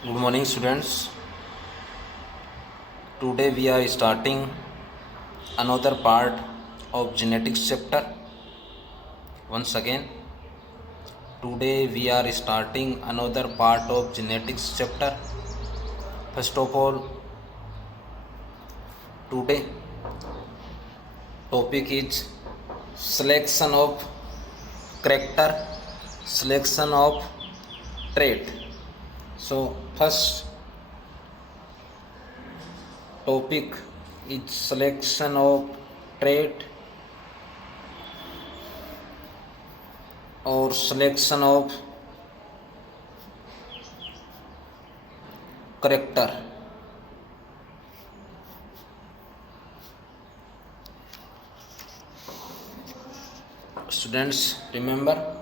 Good morning, students. Today we are starting another part of genetics chapter. Once again, today we are starting another part of genetics chapter. First of all, today topic is selection of character, selection of trait. So first topic is selection of trait or selection of character. Students, remember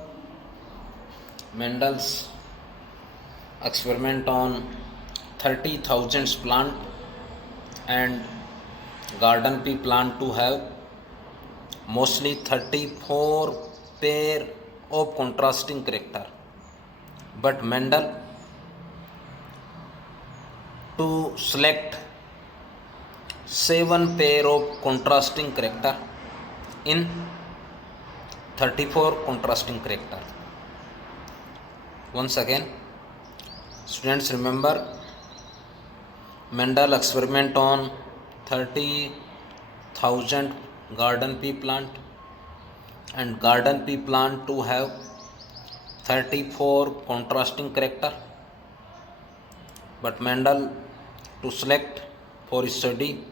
Mendel's experiment on 30,000 plant and garden pea plant to have mostly 34 pair of contrasting character, but Mendel to select 7 pair of contrasting character in 34 contrasting character. Once again, students, remember Mendel experiment on 30,000 garden pea plant and garden pea plant to have 34 contrasting character, but Mendel to select for study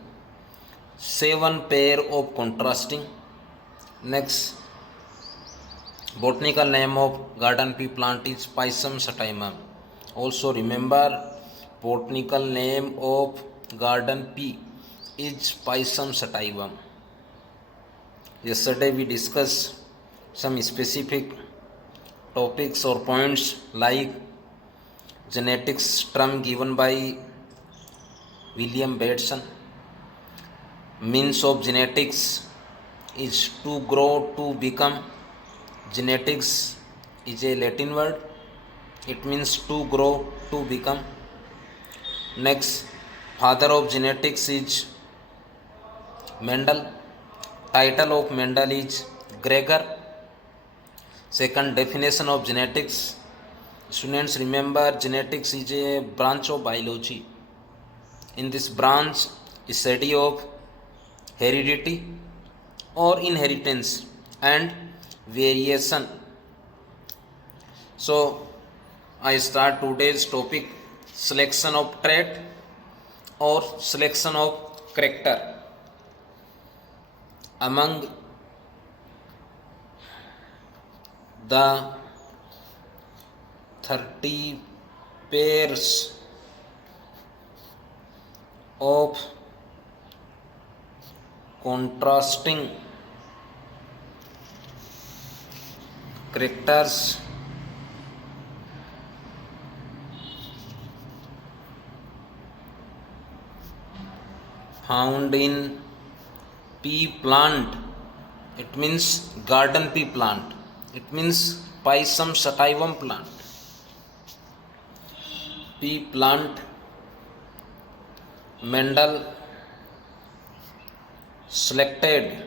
7 pair of contrasting. Next, botanical name of garden pea plant is Pisum sativum. Also remember, botanical name of garden pea is Pisum sativum. Yesterday we discussed some specific topics or points like genetics term given by William Bateson. Means of genetics is to grow to become. Genetics is a Latin word. It means to grow to become. Next, father of genetics is Mendel. Title of Mendel is Gregor. Second, definition of genetics. Students, remember genetics is a branch of biology. In this branch, is study of heredity or inheritance and variation. So I start today's topic, selection of trait or selection of character. Among the 30 pairs of contrasting characters found in pea plant, it means garden pea plant, it means Pisum sativum plant. Pea plant, Mendel selected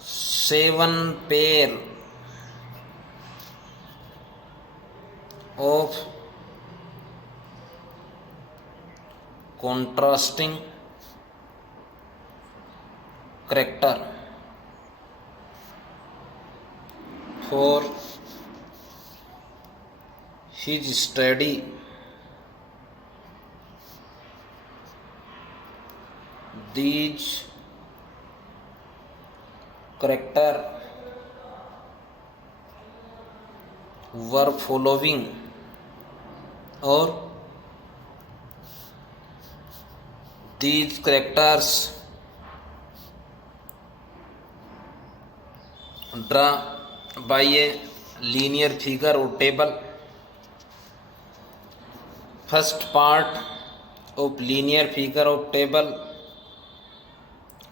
7 pair of contrasting character for his study. These character were following, or these characters draw by a linear figure or table. First part of linear figure of table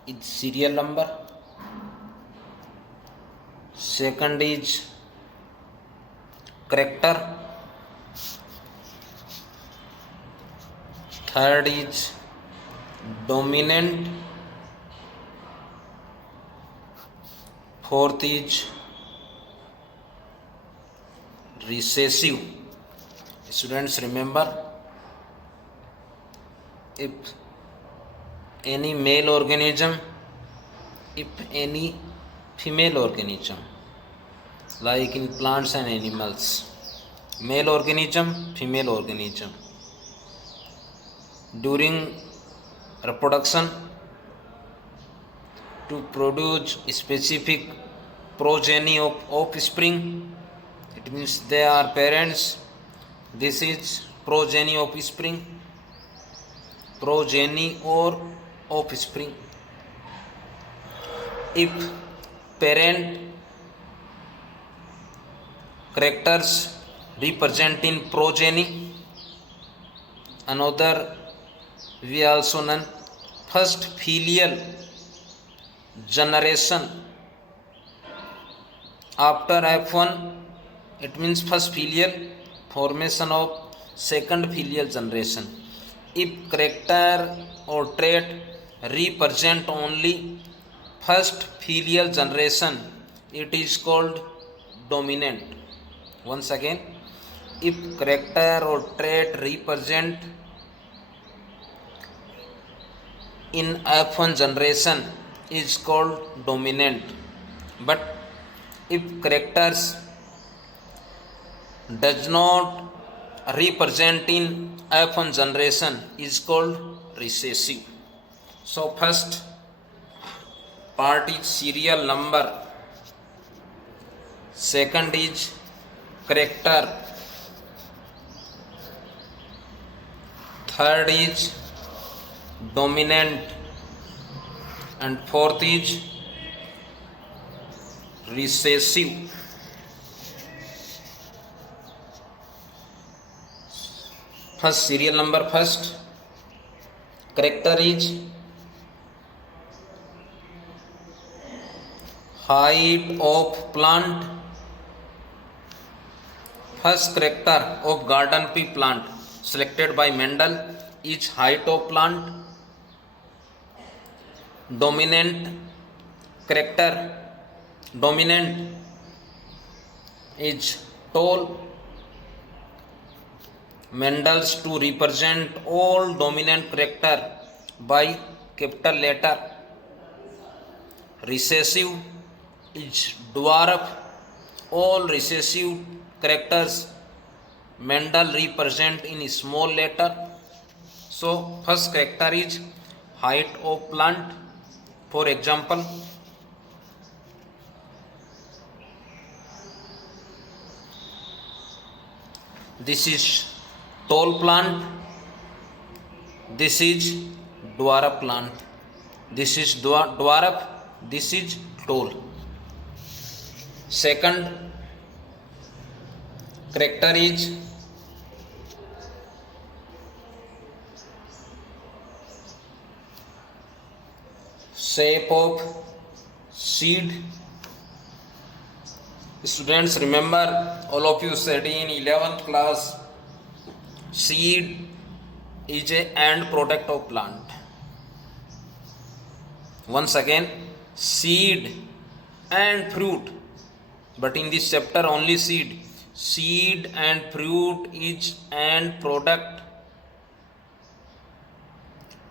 is serial number. Second is character. Third is dominant. Fourth is recessive. Students, remember, if any male organism, if any female organism, like in plants and animals, male organism, female organism, during reproduction to produce specific progeny of offspring, it means they are parents. This is progeny of offspring, progeny or offspring. If parent characters represent in progeny, another we also known first filial generation after F1, it means first filial formation of second filial generation. If character or trait represent only first filial generation, it is called dominant. Once again, if character or trait represent in F1 generation is called dominant, but if characters does not represent in F1 generation is called recessive. So first part is serial number, second is character, third is dominant, and fourth is recessive. First serial number, first character is height of plant. First character of garden pea plant selected by Mendel is height of plant. Dominant character, dominant is tall. Mendel's to represent all dominant character by capital letter. Recessive is dwarf. All recessive characters Mendel represent in small letter. So first character is height of plant. For example, this is tall plant, this is dwarf plant, this is dwarf, this is tall. Second character is shape of seed. Students, remember, all of you study in 11th class, seed is a end product of plant. Once again, seed and fruit, but in this chapter only seed. Seed and fruit is end product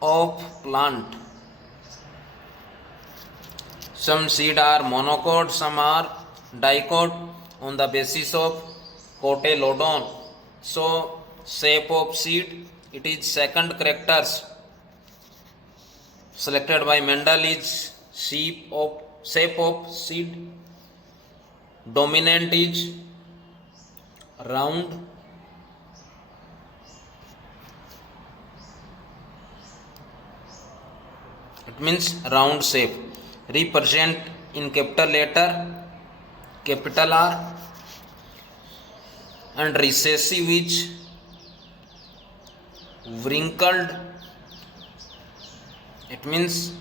of plant. Some seed are monocot, some are dicot on the basis of cotyledon. So shape of seed, it is second characters selected by Mendel is shape of seed. Dominant is round. It means round shape. Represent in capital letter, capital R, and recessive is wrinkled. It means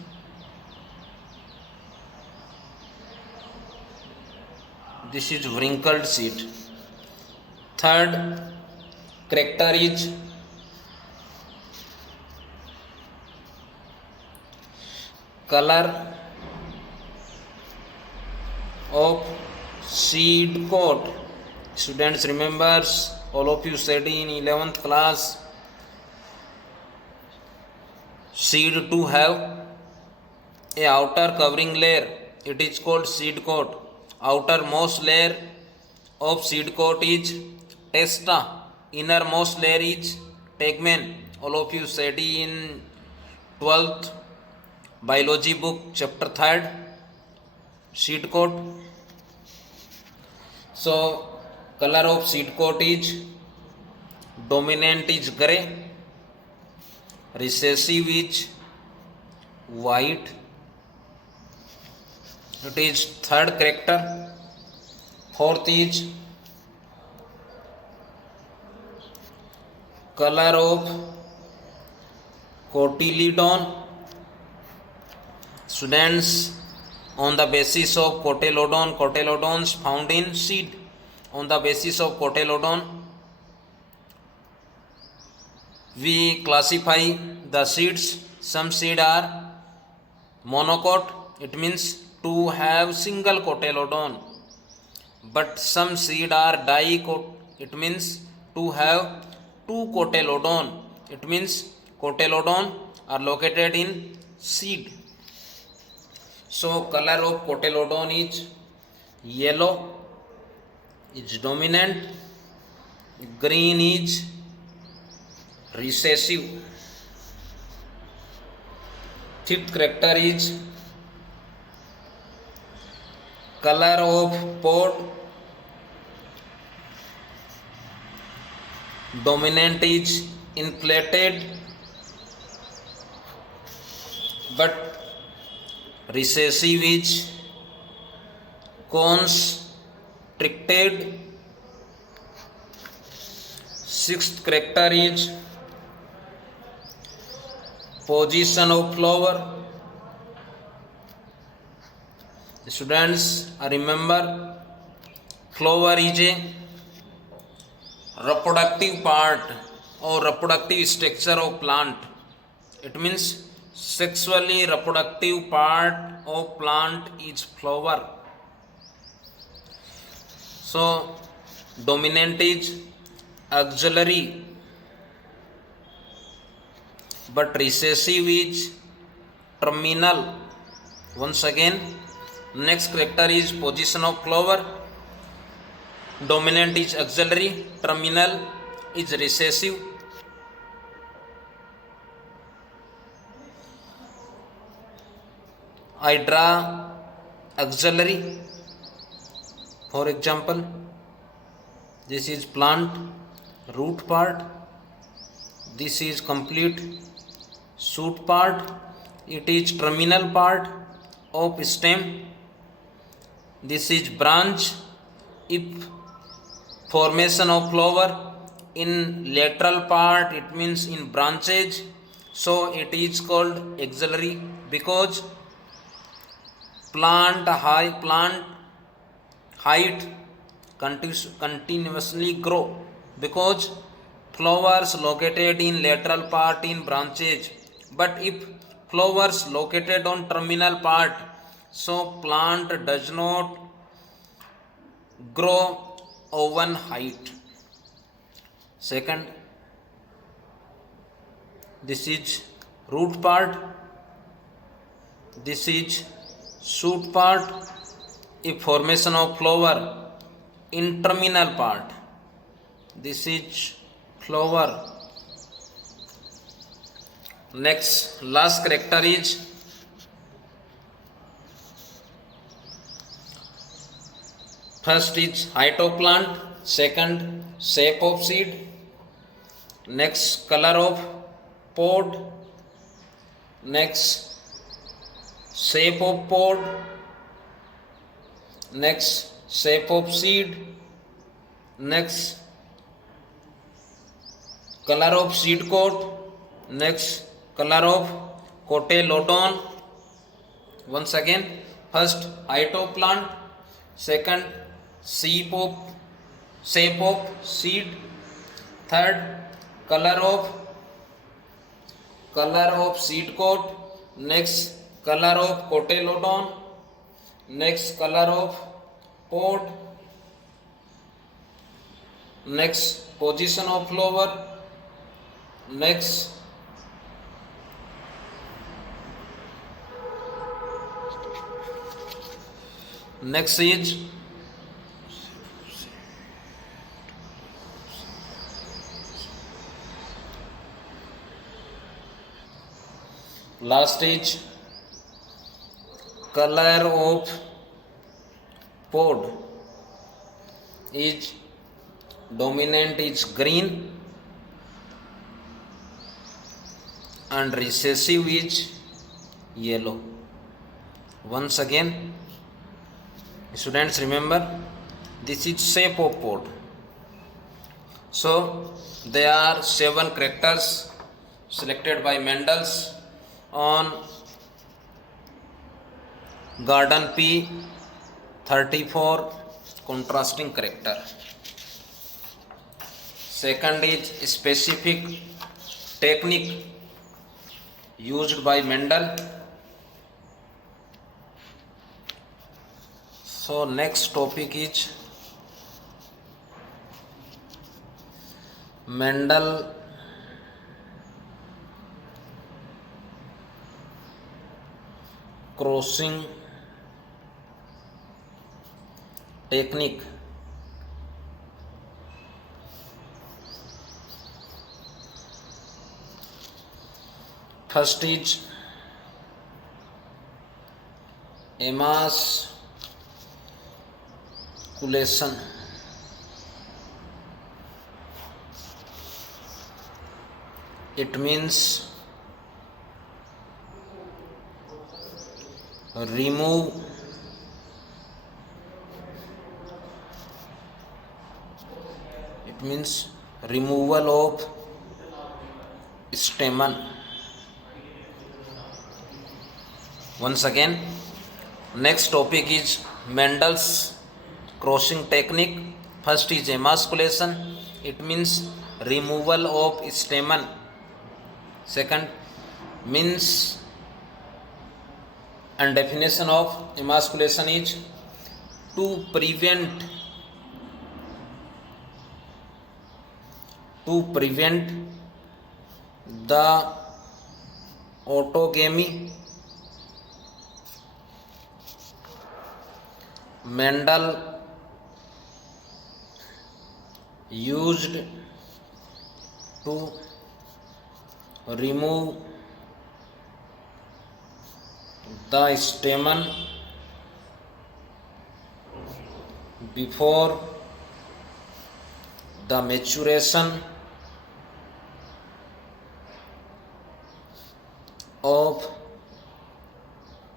this is wrinkled seed. Third character is color of seed coat. Students, remembers, all of you said in 11th class, seed to have a outer covering layer, it is called seed coat. Outermost layer of seed coat is testa, innermost layer is tegmen. All of you said in 12th biology book chapter 3rd, seed coat. So color of seed coat is dominant is gray, recessive is white. It is third character. Fourth is color of cotyledon. Students, on the basis of cotyledons found in seed, on the basis of cotyledon we classify the seeds. Some seed are monocot, it means to have single cotyledon, but some seed are dicot, it means to have two cotyledon, it means cotyledon are located in seed. So color of cotyledon is yellow, is dominant, green is recessive. Fifth character is color of pod, dominant is inflated but recessive is constricted. Sixth character is position of flower. Students, remember, flower is a reproductive part or reproductive structure of plant. It means sexually reproductive part of plant is flower. So dominant is axillary but recessive is terminal. Once again, next character is position of flower. Dominant is axillary, terminal is recessive. I draw axillary. For example, this is plant root part, this is complete shoot part, it is terminal part of stem, this is branch. If formation of flower in lateral part, it means in branches, so it is called axillary, because plant height continuously grow, because flowers located in lateral part in branches, but if flowers located on terminal part, so plant does not grow oven height. Second, this is root part, this is shoot part. If formation of flower in terminal part, this is flower. Next, last character is first is height of plant, second shape of seed, next color of pod, next shape of pod, next shape of seed, next color of seed coat, next color of cotyledon. Once again, first height of plant, second shape of seed, Third, color of seed coat. Next, color of cotyledon. Next, color of pod. Next, position of flower. Next, is last is color of pod. Is dominant is green and recessive is yellow. Once again, students, remember, this is shape of pod. So there are 7 characters selected by Mendel's on Garden P 34 contrasting character. Second is specific technique used by Mendel. So next topic is Mendel crossing technique. First is emasculation. It means remove removal of stamen. Once again, next topic is Mendel's crossing technique. First is emasculation. It means removal of stamen. Second means and definition of emasculation is to prevent the autogamy. Mendel used to remove the stamen before the maturation of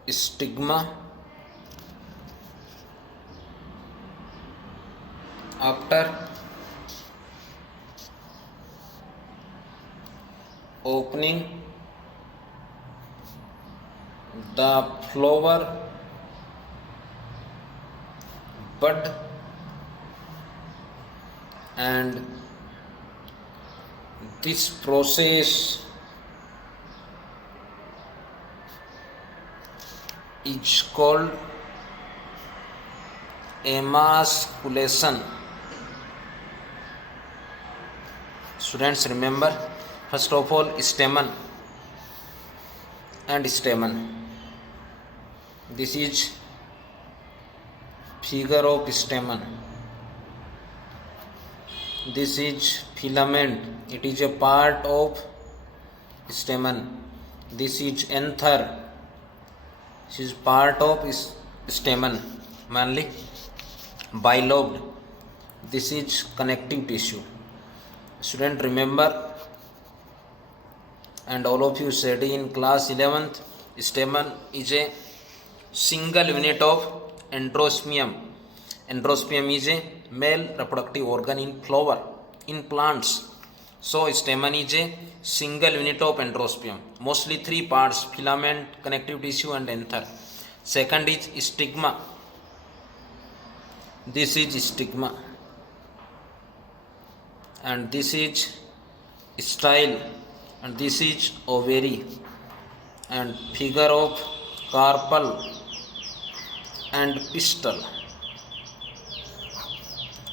stigma. After opening the flower bud and this process is called emasculation. Students, remember, first of all, stamen and stamen. This is figure of stamen. This is filament. It is a part of stamen. This is anther. This is part of stamen, mainly bilobed. This is connective tissue. Student, remember, and all of you study in class 11th, stamen is a single unit of androsmium. Androsmium is a male reproductive organ in flower in plants. So stamen is a single unit of androsmium. Mostly 3 parts: filament, connective tissue and anther. Second is stigma. This is stigma. and this is style, and this is ovary, and figure of carpel and pistil.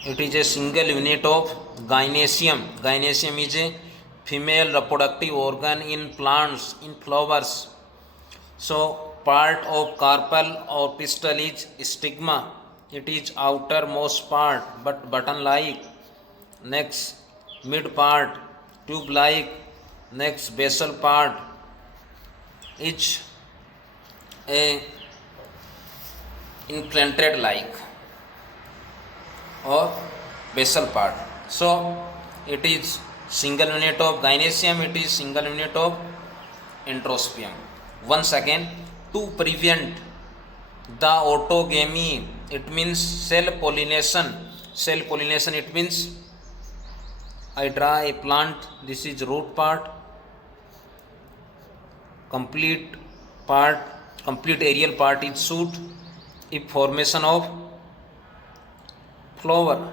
It is a single unit of gynecium. Gynecium is a female reproductive organ in plants, in flowers. So part of carpel or pistil is stigma. It is outermost part but button like. Next mid part tube like. Next basal part is a implanted like or basal part. So it is single unit of gynecium, it is single unit of enterospium. Once again, to prevent the autogamy, it means cell pollination. Cell pollination, it means I draw a plant, this is root part, complete aerial part is shoot. If formation of flower,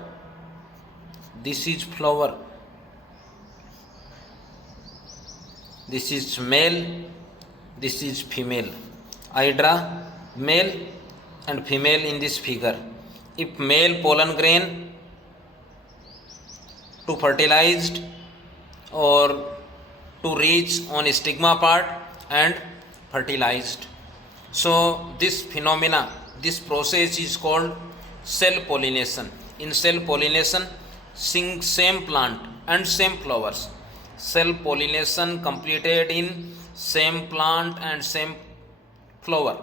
this is flower, this is male, this is female. I draw male and female in this figure. If male pollen grain to fertilized or to reach on stigma part and fertilized. So this phenomena, this process is called cell pollination. In cell pollination, same plant and same flowers. Cell pollination completed in same plant and same flower.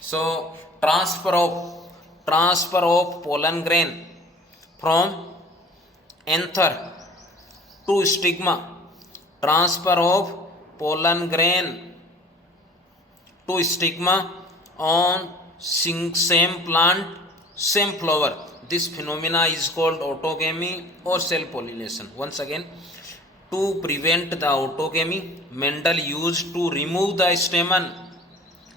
So transfer of pollen grain from anther to stigma. Transfer of pollen grain to stigma on same plant, same flower. This phenomena is called autogamy or cell pollination. Once again, to prevent the autogamy, Mendel used to remove the stamen.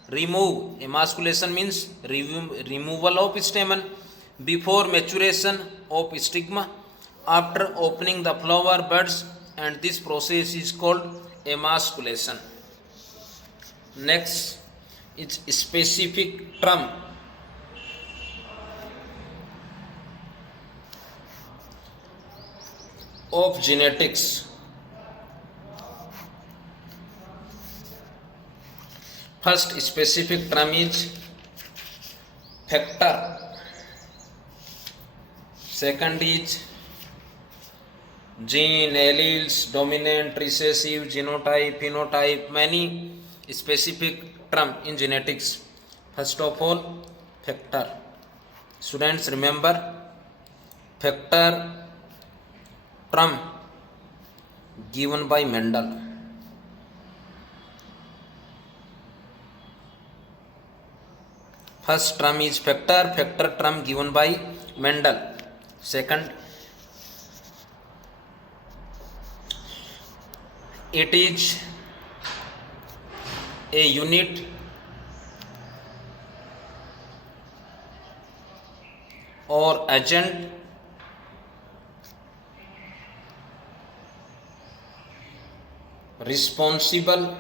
Remove, emasculation means removal of stamen before maturation of stigma after opening the flower buds, and this process is called emasculation. Next is specific term. Of genetics. First specific term is factor. Second is gene, alleles, dominant, recessive, genotype, phenotype, many specific term in genetics. First of all, factor. Students, remember, factor term given by Mendel. First term is factor term given by Mendel. Second, it is a unit or agent responsible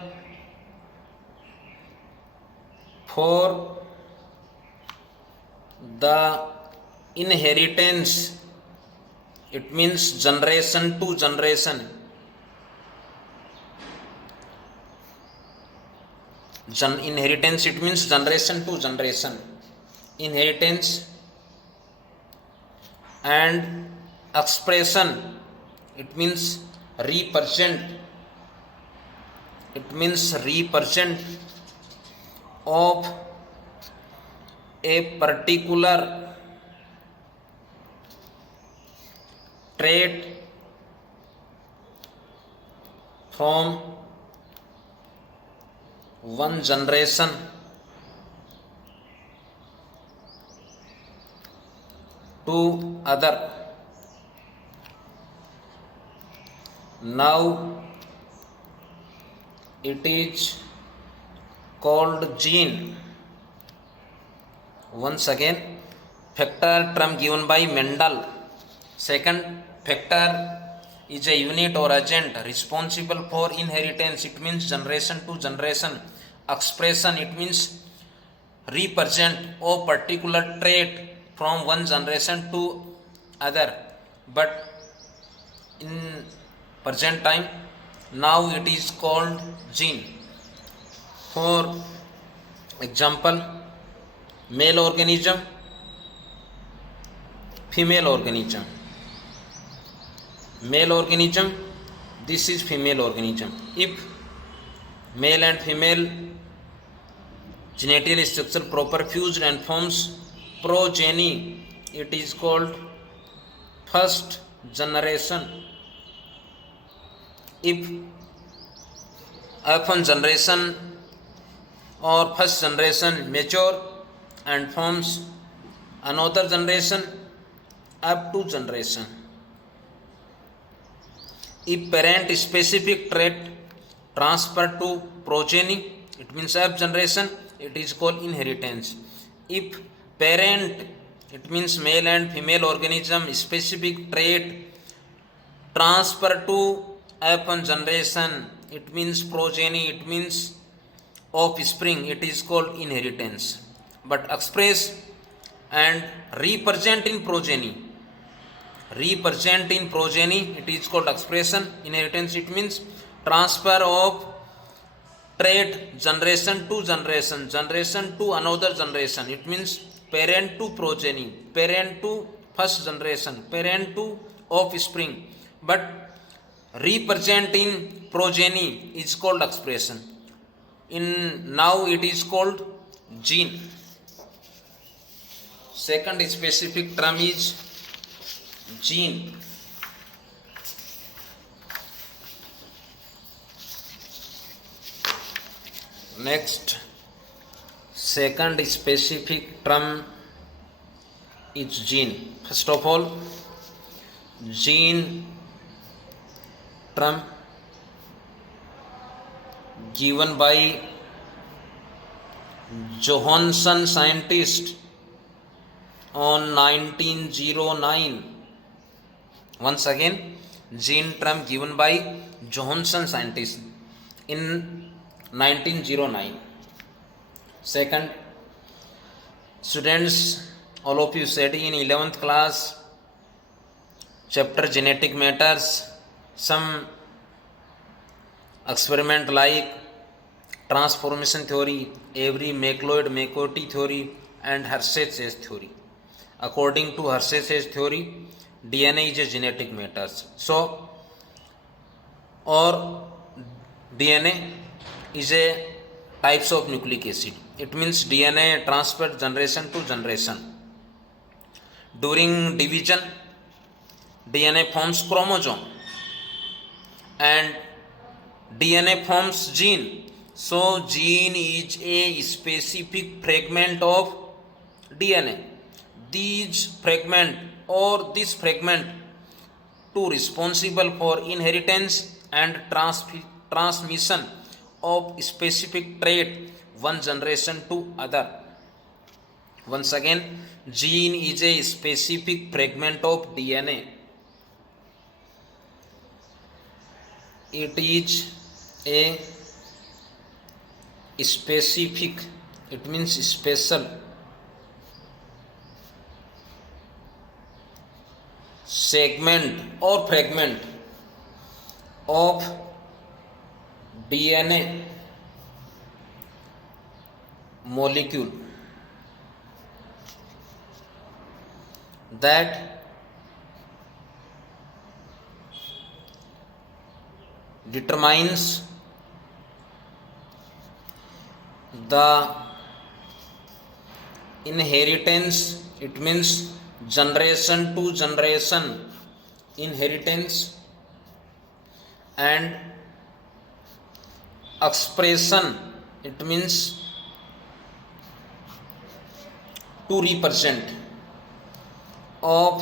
for the inheritance. It means generation to generation. Inheritance, it means generation to generation. Inheritance and expression, it means represent. It means represent of a particular trait from one generation to other. Now it is called gene. Once again, factor term given by Mendel. Second, factor is a unit or agent responsible for inheritance. It means generation to generation. Expression, it means represent a particular trait from one generation to other, but in present time now it is called gene. For example, male organism, female organism. Male organism, this is female organism. If male and female genital structure proper fused and forms progeny, it is called first generation. If F1 generation or first generation mature and forms another generation, F2 generation. If parent specific trait transfer to progeny, it means F generation, it is called inheritance. If parent, it means male and female organism specific trait transfer to F1 generation, it means progeny, it means offspring, it is called inheritance. But express and represent in progeny, it is called expression. Inheritance, it means transfer of trait generation to generation, generation to another generation. It means parent to progeny, parent to first generation, parent to offspring. But represent in progeny is called expression. In now it is called gene. Second specific term is gene. Next, second specific term is gene. First of all, gene term given by Johansson scientist on 1909. Once again, gene term given by Johansson scientist in 1909. Second, students, all of you study in 11th class chapter genetic matters, some experiment like transformation theory, Avery McLeod-McCarthy theory, and Hershey's theory. According to Hershey's theory, DNA is a genetic matters. So, or DNA is a types of nucleic acid. It means DNA transferred generation to generation. During division, DNA forms chromosome and DNA forms gene. So gene is a specific fragment of DNA. This fragment to responsible for inheritance and transmission of specific trait one generation to other. Once again, gene is a specific fragment of DNA. It is a specific, it means special segment or fragment of DNA molecule that determines the inheritance. It means generation to generation inheritance and expression. It means to represent of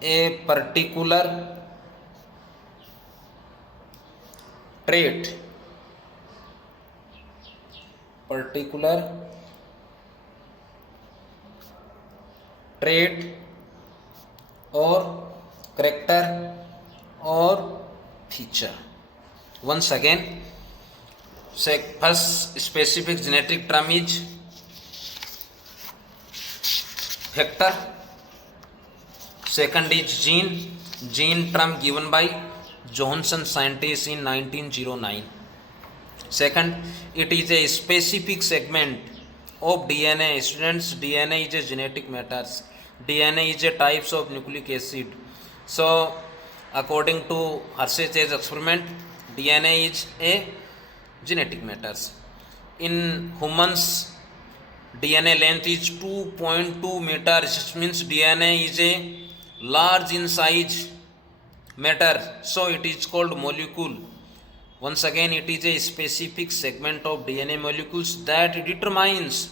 a particular trait, or character or feature. Once again, first specific genetic term is vector. Second is gene term given by Johnson scientist in 1909. Second, it is a specific segment of DNA. Students, DNA is a genetic matters. DNA is a types of nucleic acid. So according to Hershey's experiment, DNA is a genetic matters. In humans, DNA length is 2.2 meters. It means DNA is a large in size matter, so it is called molecule. Once again, it is a specific segment of DNA molecules that determines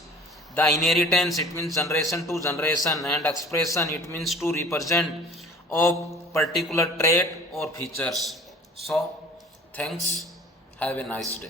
the inheritance, it means generation to generation, and expression, it means to represent of particular trait or features. So thanks, have a nice day.